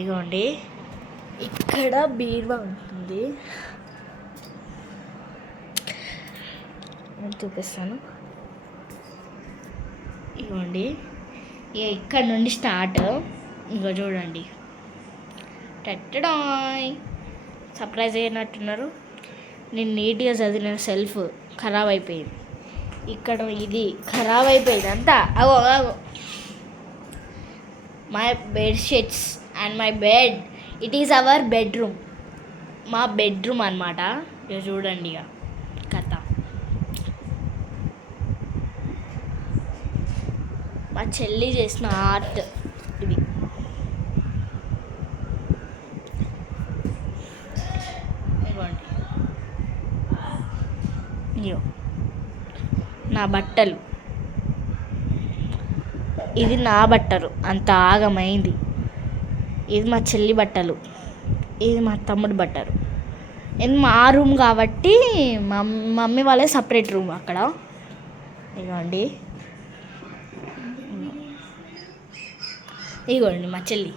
ఇగోండి ఇక్కడ బీరువా ఉంటుంది, నేను చూపిస్తాను. ఇగోండి ఇక ఇక్కడ నుండి స్టార్ట్. ఇంకో చూడండి, టెట్టడాయ్ సర్ప్రైజ్ అయినట్టున్నారు. నేను నీట్గా చదివిన సెల్ఫ్ ఖరాబ్ అయిపోయింది. ఇక్కడ ఇది ఖరాబ్ అయిపోయింది అంతా. అగో అగో my bedsheets and my bed. It is our bedroom, మా బెడ్రూమ్ అనమాట. ఇక చూడండి ఇక కథ. మా చెల్లి చేసిన ఆర్ట్ ఇది. ఇవ్వండి, ఇయో నా బట్టలు. ఇది నా బట్టలు, అంత ఆగమైంది. ఇది మా చెల్లి బట్టలు, ఇది మా తమ్ముడి బట్టలు. ఇది మా రూమ్ కాబట్టి మా మమ్మీ వాళ్ళే సపరేట్ రూమ్ అక్కడ. ఇగోండి ఇగోండి మా చెల్లి.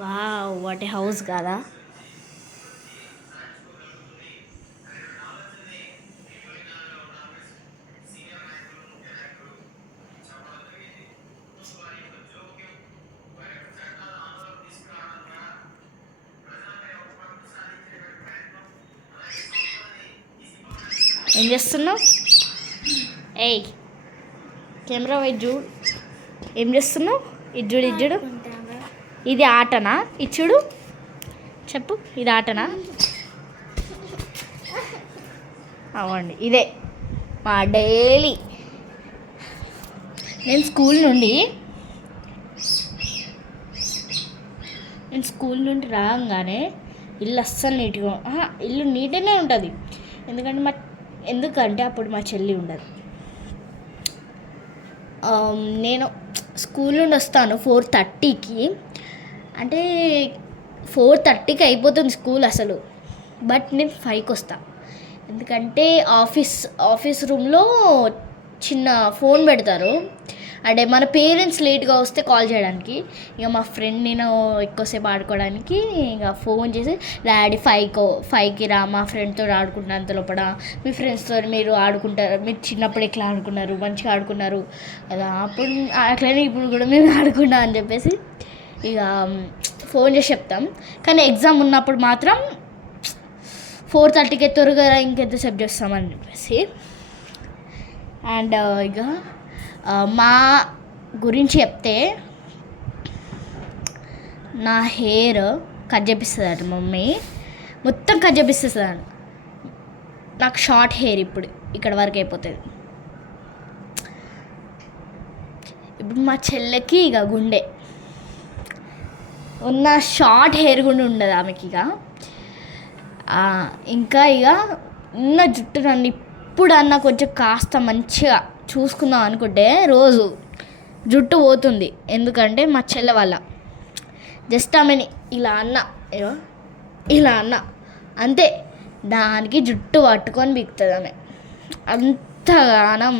వావ్, వాట్ ఏ హౌస్ కదా. ఏం చేస్తున్నావు? ఏయ్ కెమెరా వైపు చూడు, ఏం చేస్తున్నావు? ఇజ్జుడు ఇజ్జుడు, ఇది ఆటనా? ఇచ్చుడు చెప్పు, ఇది ఆటనా? అవ్వండి, ఇదే మా డైలీ. నేను స్కూల్ నుండి రాగానే ఇల్లు అస్సలు నీట్గా, ఇల్లు నీట్గానే ఉంటుంది. ఎందుకంటే అప్పుడు మా చెల్లి ఉండదు. నేను స్కూల్ నుండి వస్తాను 4:30కి. అంటే 4:30కి అయిపోతుంది స్కూల్ అసలు, బట్ నేను 5కి వస్తాను. ఎందుకంటే ఆఫీస్ రూమ్లో చిన్న ఫోన్ పెడతారు, అంటే మన పేరెంట్స్ లేట్గా వస్తే కాల్ చేయడానికి. ఇక మా ఫ్రెండ్ నేను ఎక్కువసేపు ఆడుకోవడానికి ఇక ఫోన్ చేసి, డాడీ 5కి రా, మా ఫ్రెండ్తో ఆడుకుంటున్నా. అంత లోపల మీ ఫ్రెండ్స్తో మీరు ఆడుకుంటారు, మీరు చిన్నప్పుడు ఎట్లా ఆడుకున్నారు, మంచిగా ఆడుకున్నారు కదా, అప్పుడు అట్లనే ఇప్పుడు కూడా మేము ఆడుకున్నాం అని చెప్పేసి ఇక ఫోన్ చేసి చెప్తాం. కానీ ఎగ్జామ్ ఉన్నప్పుడు మాత్రం 4:30కి త్వరగా ఇంకెంతసేపు చేస్తామని చెప్పేసి. అండ్ ఇక మా గురించి చెప్తే, నా హెయిర్ కట్ చేపిస్తుందట మమ్మీ, మొత్తం కట్ చేపిస్తుంది. నాకు షార్ట్ హెయిర్ ఇప్పుడు ఇక్కడ వరకు అయిపోతుంది. ఇప్పుడు మా చెల్లెకి ఇక గుండె ఉన్న షార్ట్ హెయిర్ కూడా ఉండదు ఆమెకి. ఇంకా ఇక ఉన్న జుట్టు నన్ను ఇప్పుడన్నా కొంచెం కాస్త మంచిగా చూసుకుందాం అనుకుంటే రోజు జుట్టు పోతుంది. ఎందుకంటే మా చెల్లె వల్ల. జస్ట్ ఆమెని ఇలా అన్న అంతే, దానికి జుట్టు పట్టుకొని బిగుతుంది ఆమె అంతగానం.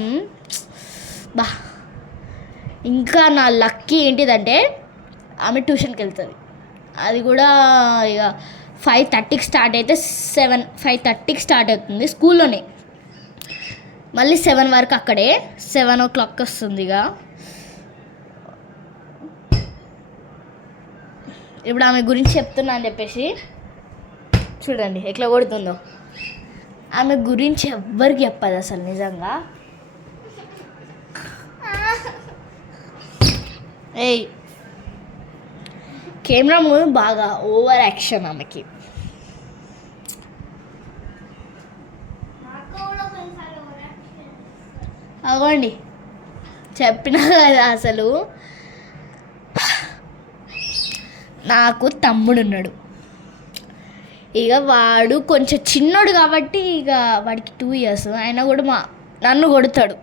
ఇంకా నా లక్కీ ఏంటిదంటే ఆమె ట్యూషన్కి వెళ్తుంది. అది కూడా ఇక 5:30కి స్టార్ట్ అయితే 5:30కి స్టార్ట్ అవుతుంది స్కూల్లోనే. మళ్ళీ 7 వరకు అక్కడే, 7 o'clock వస్తుంది. ఇక ఇప్పుడు ఆమె గురించి చెప్తున్నా అని చెప్పేసి చూడండి ఎట్లా కొడుతుందో. ఆమె గురించి ఎవ్వరికి చెప్పదు అసలు నిజంగా. ఏయ్ కెమెరా ముందు బాగా ఓవర్ యాక్షన్ ఆమెకి. అవ్వండి చెప్పినా కదా, అసలు నాకు తమ్ముడు ఉన్నాడు. ఇక వాడు కొంచెం చిన్నోడు కాబట్టి ఇక వాడికి 2 years అయినా కూడా నన్ను కొడతాడు.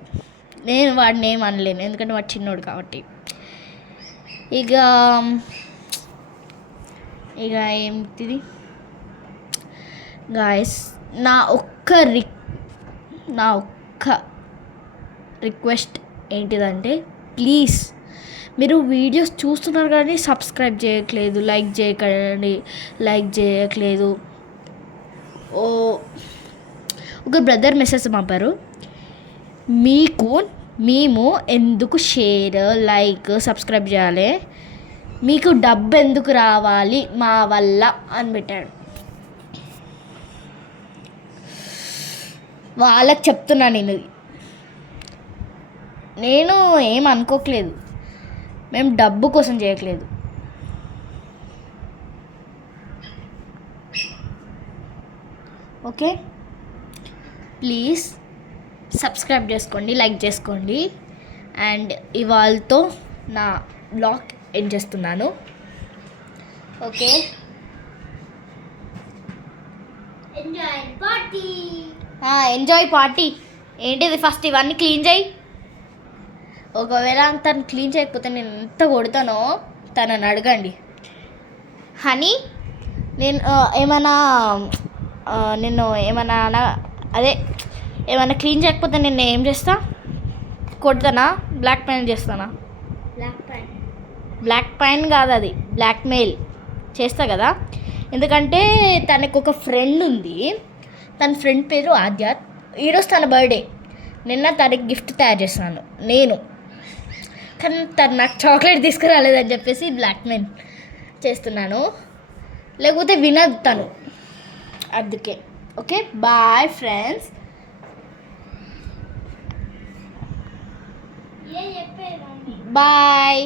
నేను వాడిని ఏం అనలేను, ఎందుకంటే వాడు చిన్నోడు కాబట్టి. ఇక ఏంటిది గాయస్, నా ఒక్క రిక్వెస్ట్ ఏంటిదంటే, ప్లీజ్ మీరు వీడియోస్ చూస్తున్నారు కానీ సబ్స్క్రైబ్ చేయట్లేదు, లైక్ చేయట్లేదు. ఓ ఒక బ్రదర్ మెసేజ్ పంపారు, మేము ఎందుకు షేర్, లైక్, సబ్స్క్రైబ్ చేయాలి, మీకు డబ్బు ఎందుకు రావాలి మా వల్ల అని పెట్టాడు. వాళ్ళకి చెప్తున్నా, నేను ఏం అనుకోవట్లేదు, మేము డబ్బు కోసం చేయట్లేదు. ఓకే, ప్లీజ్ సబ్స్క్రైబ్ చేసుకోండి, లైక్ చేసుకోండి. అండ్ ఇవాళతో నా బ్లాగ్ ఎండ్ చేస్తున్నాను. ఓకే, ఎంజాయ్ పార్టీ ఏంటిది? ఫస్ట్ ఇవన్నీ క్లీన్ చేయి. ఒకవేళ తను క్లీన్ చేయకపోతే నేను ఎంత కొడతానో తనని అడగండి. హనీ, నేను ఏమైనా అదే ఏమైనా క్లీన్ చేయకపోతే నేను ఏం చేస్తా? కొడతానా? బ్లాక్ మెయిల్ చేస్తానా? బ్లాక్ పైన్ కాదు, అది బ్లాక్మెయిల్ చేస్తా కదా. ఎందుకంటే తనకు ఒక ఫ్రెండ్ ఉంది, తన ఫ్రెండ్ పేరు ఆద్య. ఈరోజు తన బర్త్డే. నిన్న తనకి గిఫ్ట్ తయారు చేస్తాను నేను, కానీ తను నాకు చాక్లెట్ తీసుకురాలేదని చెప్పేసి బ్లాక్మెయిల్ చేస్తున్నాను. లేకపోతే వినదు తను, అందుకే. Okay, bye friends. బాయ్.